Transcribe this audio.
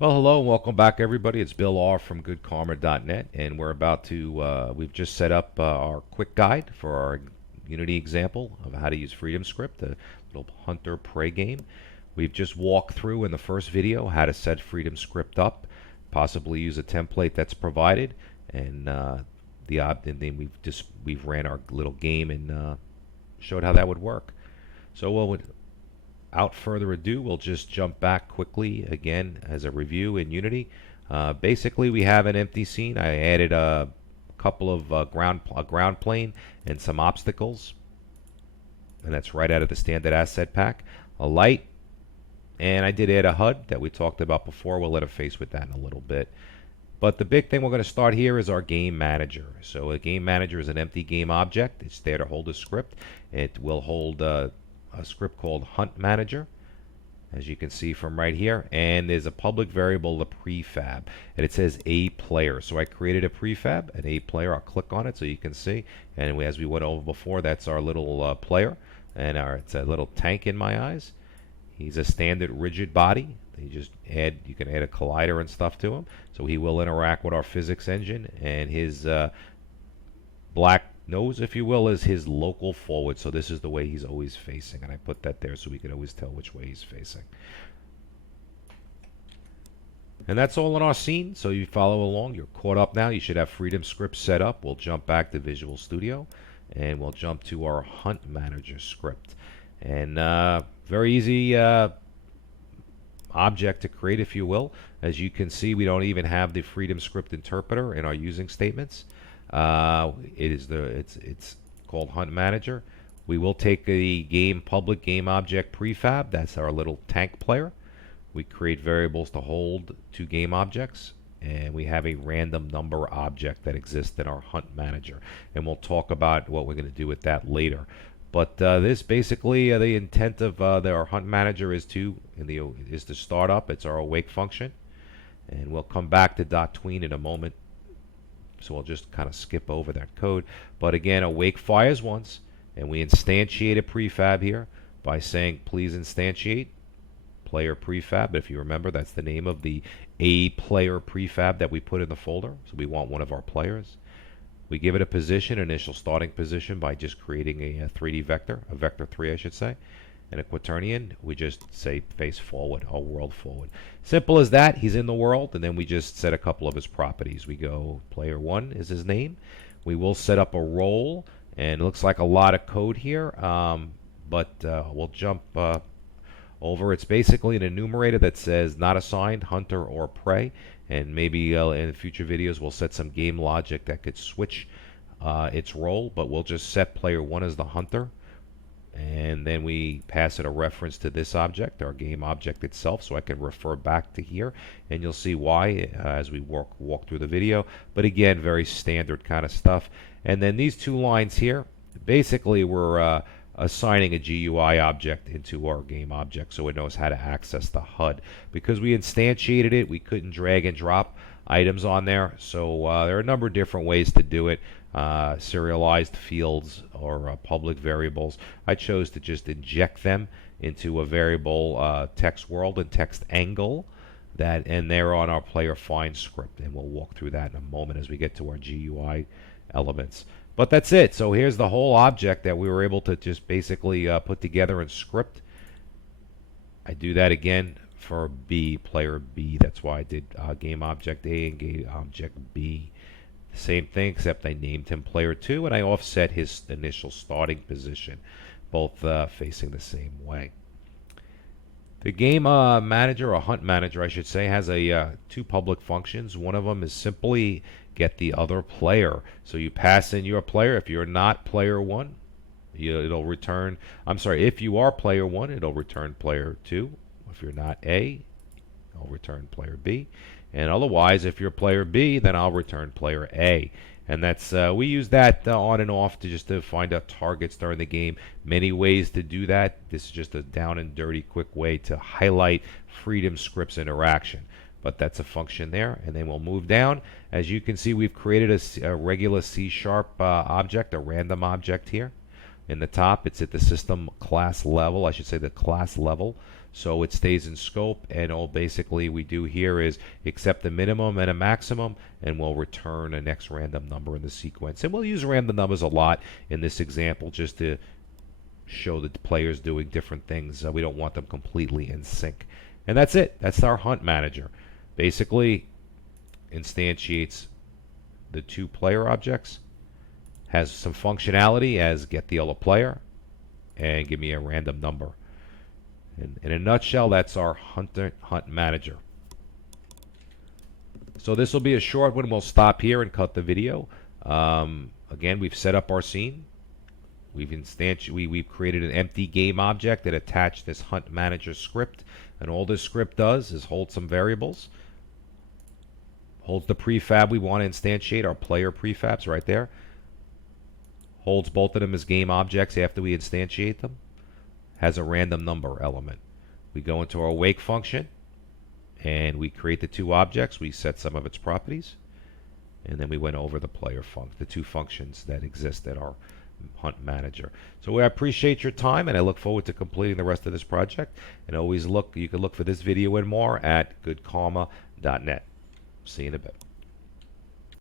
Well, hello and welcome back, everybody. It's Bill R. from GoodKarma.net, and we're about to, we've just set up our quick guide for our Unity example of how to use FreedomScript, a little hunter prey game. We've just walked through in the first video how to set FreedomScript up, possibly use a template that's provided, and and then we've ran our little game and showed how that would work. So without further ado, we'll just jump back quickly again as a review in Unity. Basically, we have an empty scene. I added a couple of a ground plane and some obstacles, and that's right out of the standard asset pack. A light, and I did add a HUD that we talked about before. We'll let it face with that in a little bit. But the big thing we're going to start here is our game manager. So a game manager is an empty game object. It's there to hold a script. It will hold a script called Hunt Manager, as you can see from right here, and there's a public variable, the prefab, and it says a player. So I created a prefab, an a player. I'll click on it so you can see, and as we went over before, that's our little player, and it's a little tank in my eyes. He's a standard rigid body. You can add a collider and stuff to him, so he will interact with our physics engine, and his black nose, if you will, is his local forward. So this is the way he's always facing, and I put that there so we can always tell which way he's facing. And that's all in our scene, so you follow along. You're caught up now. You should have FreedomScript set up. We'll jump back to Visual Studio, and we'll jump to our Hunt Manager script. And very easy object to create, if you will. As you can see, we don't even have the FreedomScript interpreter in our using statements. It's called Hunt Manager. We will take the public game object prefab. That's our little tank player. We create variables to hold two game objects, and we have a random number object that exists in our Hunt Manager. And we'll talk about what we're going to do with that later. But this basically the intent of our Hunt Manager is to start up. It's our awake function, and we'll come back to .tween in a moment. So we'll just kind of skip over that code. But again, awake fires once, and we instantiate a prefab here by saying please instantiate player prefab. But if you remember, that's the name of the a player prefab that we put in the folder. So we want one of our players. We give it a position, initial starting position, by just creating a 3D vector, a vector 3 I should say. And a quaternion, we just say face forward, or world forward. Simple as that. He's in the world, and then we just set a couple of his properties. We go player 1 is his name. We will set up a role, and it looks like a lot of code here, but we'll jump over. It's basically an enumerator that says not assigned, hunter, or prey. And maybe in future videos we'll set some game logic that could switch its role, but we'll just set player 1 as the hunter, and then we pass it a reference to this object, our game object itself, so I can refer back to here, and you'll see why as we walk through the video. But again, very standard kind of stuff. And then these two lines here, basically we're assigning a GUI object into our game object so it knows how to access the HUD. Because we instantiated it, we couldn't drag and drop items on there, so there are a number of different ways to do it. Serialized fields or public variables. I chose to just inject them into a variable text world and text angle, and they're on our player find script, and we'll walk through that in a moment as we get to our GUI elements. But that's it. So here's the whole object that we were able to just basically put together in script. I do that again for player B. That's why I did game object A and game object B. Same thing, except I named him player 2, and I offset his initial starting position, both facing the same way. The game manager, or Hunt Manager I should say, has two public functions. One of them is simply get the other player. So you pass in your player. If you're not player 1, it'll return, if you are player 1, it'll return player 2. If you're not A, it'll return player B. And otherwise, if you're player B, then I'll return player A. And that's we use that on and off to find out targets during the game. Many ways to do that. This is just a down and dirty quick way to highlight FreedomScript's interaction. But that's a function there. And then we'll move down. As you can see, we've created a regular C# object, a random object here. In the top, it's at the system class level. I should say the class level. so it stays in scope. And all basically we do here is accept a minimum and a maximum, and we'll return a next random number in the sequence. And we'll use random numbers a lot in this example just to show the players doing different things. We don't want them completely in sync. And that's it. That's our hunt manager. Basically instantiates the two player objects, has some functionality as get the other player, and give me a random number. In a nutshell, that's our hunt manager. So this will be a short one. We'll stop here and cut the video. Again, we've set up our scene. We've created an empty game object that attached this hunt manager script, and all this script does is hold some variables, holds the prefab we want to instantiate, our player prefabs right there, holds both of them as game objects after we instantiate them, has a random number element. We go into our wake function and we create the two objects. We set some of its properties, and then we went over the two functions that exist at our hunt manager. So I appreciate your time, and I look forward to completing the rest of this project. And always you can look for this video and more at goodkarma.net. See you in a bit.